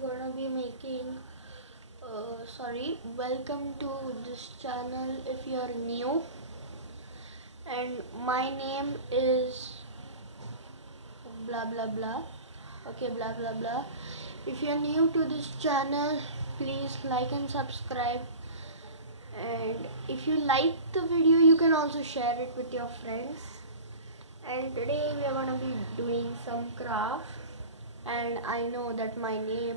gonna be making welcome to this channel if you're new, and my name is blah blah blah. Okay, blah blah blah. If you're new to this channel, please like and subscribe, and if you like the video you can also share it with your friends. And today we are gonna be doing some craft, and I know that my name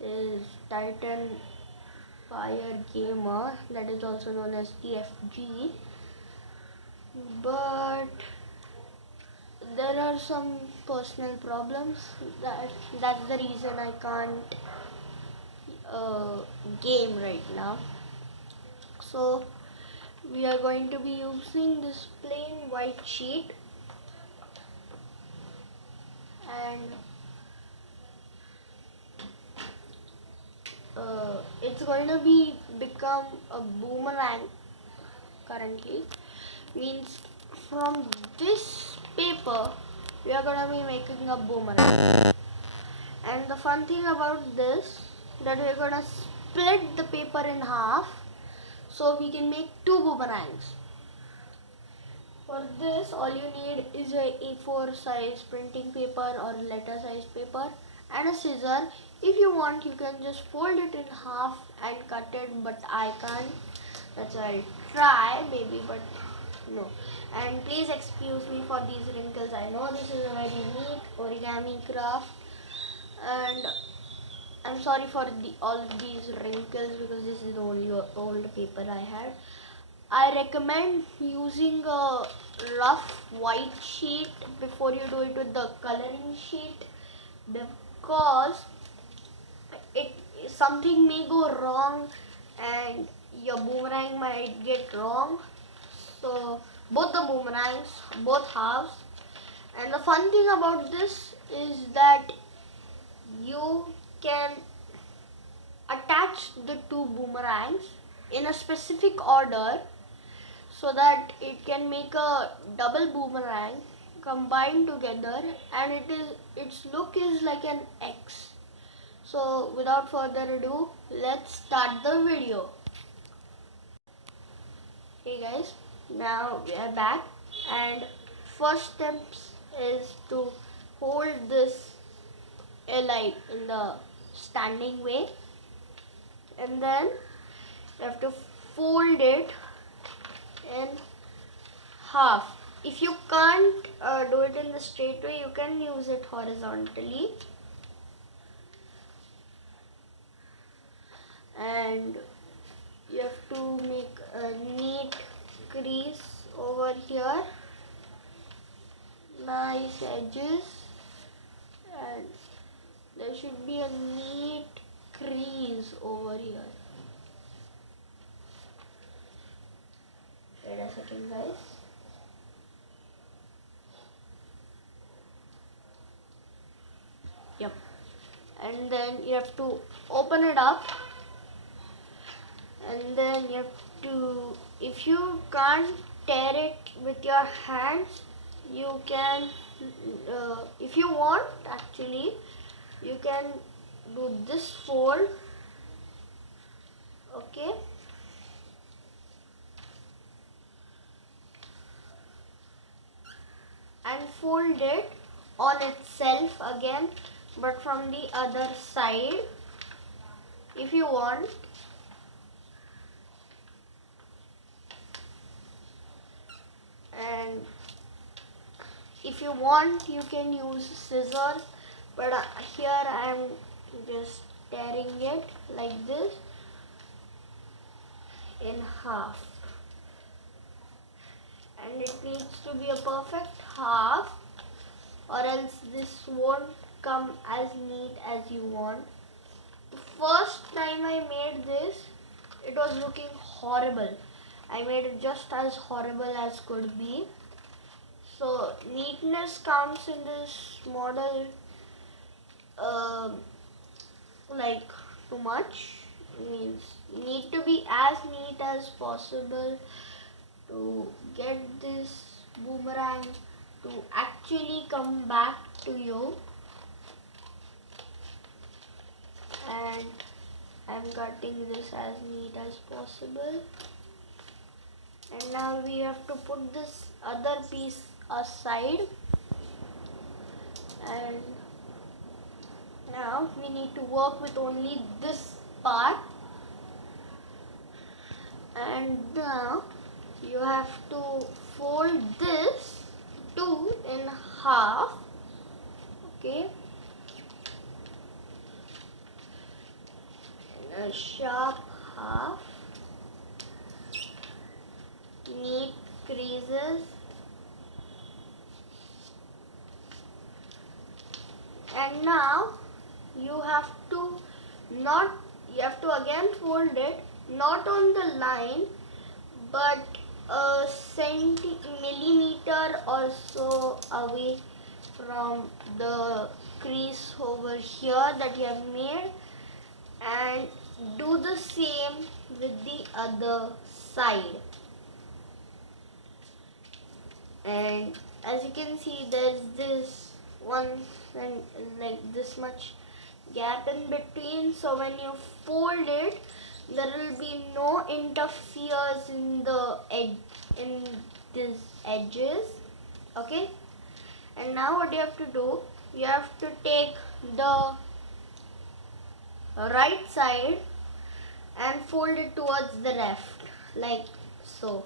is Titan Fire Gamer, that is also known as TFG, but there are some personal problems. That's the reason I can't game right now. So we are going to be using this plain white sheet, and it's going to become a boomerang currently. Means from this paper we are going to be making a boomerang. And the fun thing about this, that we're going to split the paper in half so we can make two boomerangs. For this, all you need is a A4 size printing paper or letter size paper and a scissor. If you want, you can just fold it in half and cut it, but I can't. That's why I'll try maybe, but no. And please excuse me for these wrinkles. I know this is a very neat origami craft, and I'm sorry for all of these wrinkles because this is the only old paper I had. I recommend using a rough white sheet before you do it with the coloring sheet, because something may go wrong and your boomerang might get wrong. So both the boomerangs, both halves. And the fun thing about this is that you can attach the two boomerangs in a specific order so that it can make a double boomerang combined together, and its look is like an X. So without further ado, let's start the video. Hey guys, now we are back, and first steps is to hold this like in the standing way, and then you have to fold it in half. If you can't do it in the straight way, you can use it horizontally, and you have to make a neat crease over here, nice edges, and there should be a neat crease over here. Wait a second, guys. Yep. And then you have to open it up, and then you have to, if you can't tear it with your hands, you can, if you want actually, you can do this fold, okay, and fold it on itself again, but from the other side if you want. And if you want, you can use scissors, but here I am just tearing it like this in half, and it needs to be a perfect half, or else this won't come as neat as you want. The first time I made this, it was looking horrible. I made it just as horrible as could be. So neatness counts in this model like too much. It means need to be as neat as possible to get this boomerang to actually come back to you. cutting this as neat as possible. And now we have to put this other piece aside. And now we need to work with only this part. And now you have to fold this too in half. Okay. In a sharp half. Neat creases. And now you have to again fold it, not on the line, but a millimeter or so away from the crease over here that you have made, and do the same with the other side. And as you can see, there's this one and like this much gap in between, so when you fold it, there will be no interferes in the these edges. Okay. And now what you have to do, you have to take the right side and fold it towards the left, like so.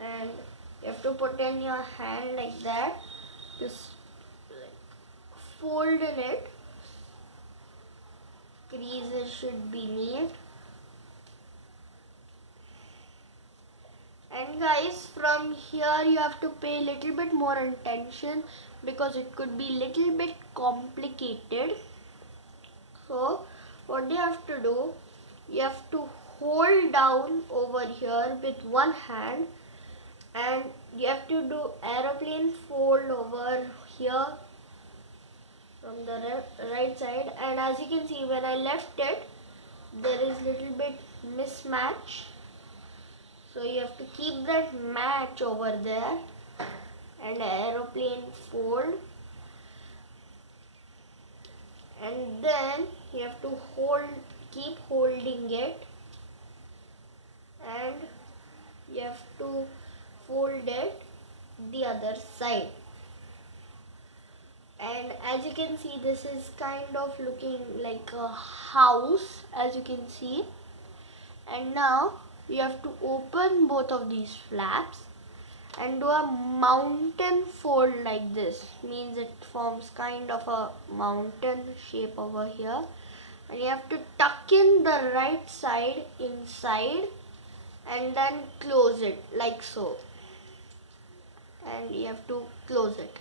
And you have to put in your hand like that, just like fold in it. Creases should be neat. And guys, from here you have to pay a little bit more attention because it could be little bit complicated. So what you have to do, you have to hold down over here with one hand, and you have to do aeroplane fold over here from the right side. And as you can see, when I left it, there is little bit mismatch, so you have to keep that match over there and aeroplane fold. And then you have to keep holding it, and you have to fold it the other side. And as you can see, this is kind of looking like a house, as you can see. And now you have to open both of these flaps and do a mountain fold like this. Means it forms kind of a mountain shape over here. And you have to tuck in the right side inside and then close it like so. And you have to close it.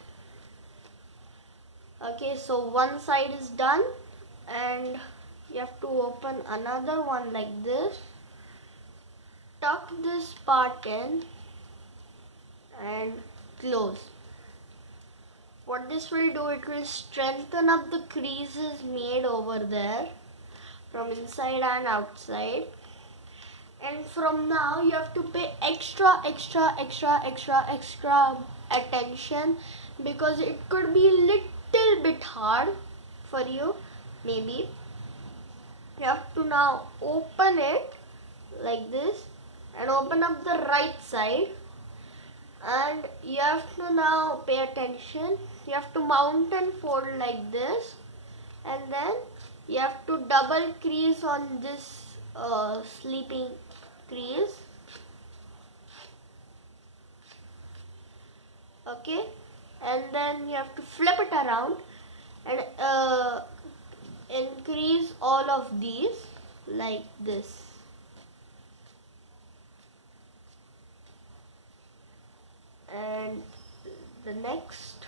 Okay, so one side is done, and you have to open another one like this. Tuck this part in and close. What this will do, it will strengthen up the creases made over there from inside and outside. And from now you have to pay extra attention, because it could be little bit hard for you. Maybe you have to now open it like this and open up the right side, and you have to now pay attention. You have to mountain fold like this, and then you have to double crease on this sleeping crease. Okay, and then you have to flip it around and increase all of these like this. And the next,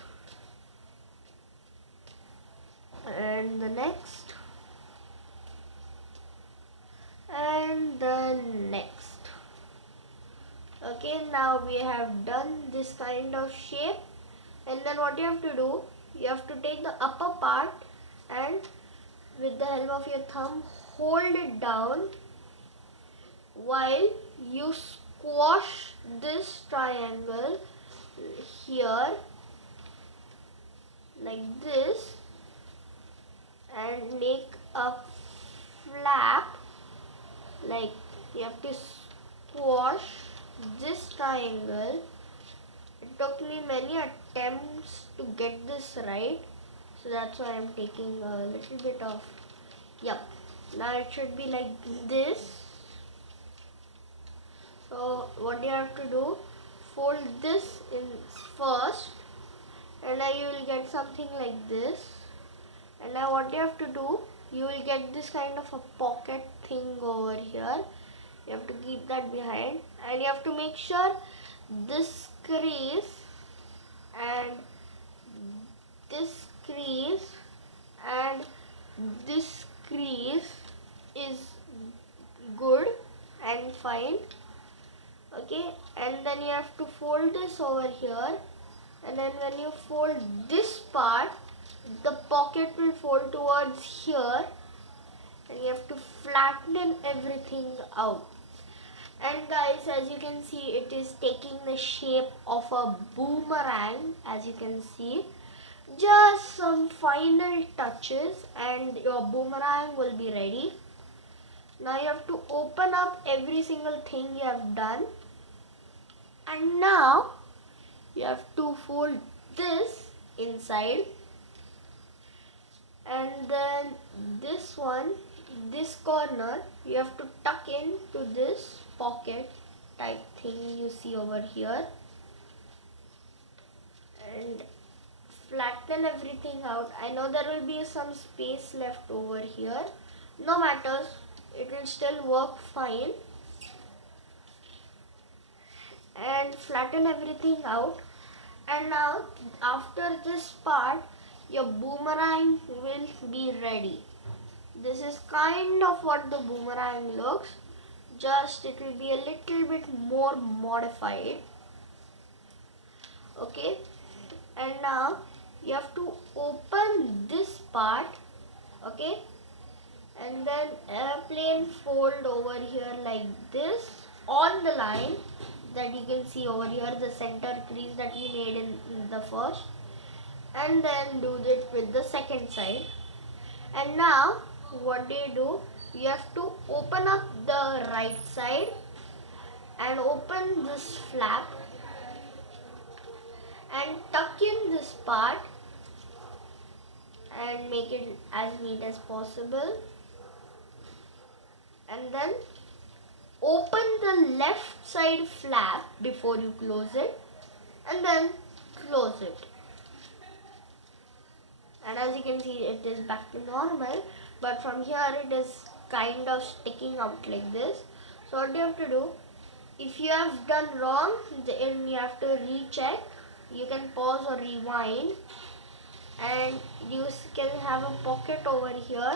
and the next, and the next. Okay, now we have done this kind of shape. And then what you have to do, you have to take the upper part and with the help of your thumb hold it down while you squash this triangle here like this, and make a flap. Like you have to squash this triangle. It took me many attempts to get this right, so that's why I'm taking a little bit of, yep. Now it should be like this. So what you have to do, fold this in first, and now you will get something like this. And now what you have to do, you will get this kind of a pocket thing over here. You have to keep that behind, and you have to make sure this crease and this crease and this crease is good and fine. Okay, and then you have to fold this over here, and then when you fold this part, the pocket will fold towards here, and you have to flatten everything out. And guys, as you can see, it is taking the shape of a boomerang. As you can see, just some final touches and your boomerang will be ready. Now you have to open up every single thing you have done, and now you have to fold this inside, and then this one, this corner, you have to tuck into this pocket type thing you see over here, and flatten everything out. I know there will be some space left over here, no matters, it will still work fine. And flatten everything out, and now after this part, your boomerang will be ready. This is kind of what the boomerang looks, just it will be a little bit more modified. Okay, and now you have to open this part. Okay, and then airplane fold over here like this on the line that you can see over here, the center crease that we made in the first, and then do it with the second side. And now what do? You have to open up the right side and open this flap and tuck in this part and make it as neat as possible, and then open the left side flap before you close it, and then close it. And as you can see, it is back to normal, but from here it is kind of sticking out like this. So what you have to do, if you have done wrong, then you have to recheck. You can pause or rewind, and you can have a pocket over here.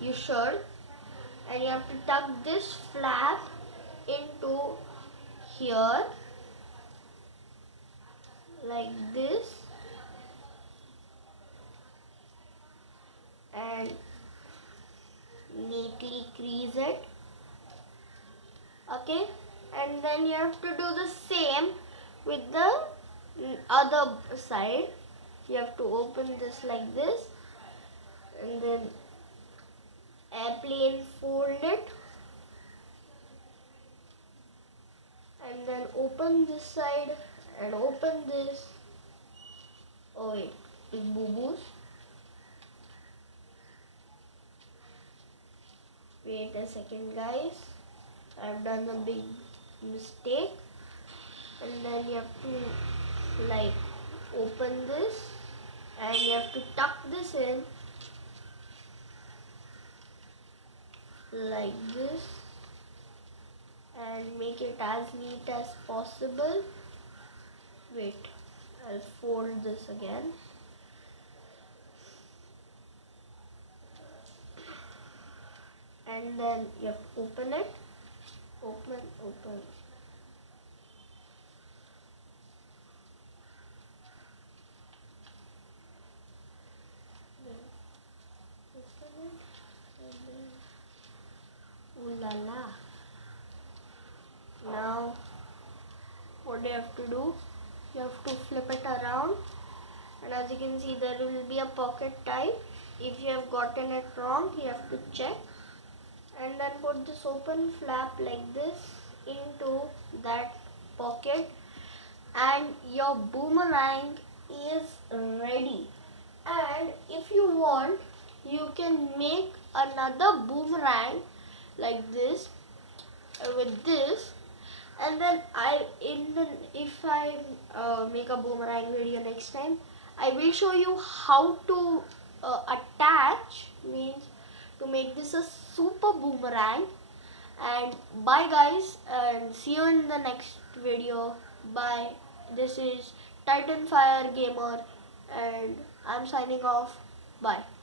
You should, and you have to tuck this flap into here like this, and neatly crease it. Okay, and then you have to do the same with the other side. You have to open this like this, and then airplane fold it, and then open this side and open this. Oh wait, big boo-boos. Wait a second guys, I've done a big mistake. And then you have to like open this, and you have to tuck this in like this and make it as neat as possible. Wait, I'll fold this again. And then you have to open it. Open. Ooh la la. Now what do you have to do? You have to flip it around, and as you can see, there will be a pocket type. if you have gotten it wrong, you have to check, and then put this open flap like this into that pocket, and your boomerang is ready. And if you want, you can make another boomerang like this with this, and then if I make a boomerang video next time, I will show you how to attach, means to make this a super boomerang. And bye guys, and see you in the next video. Bye. This is Titan Fire Gamer, and I'm signing off. Bye.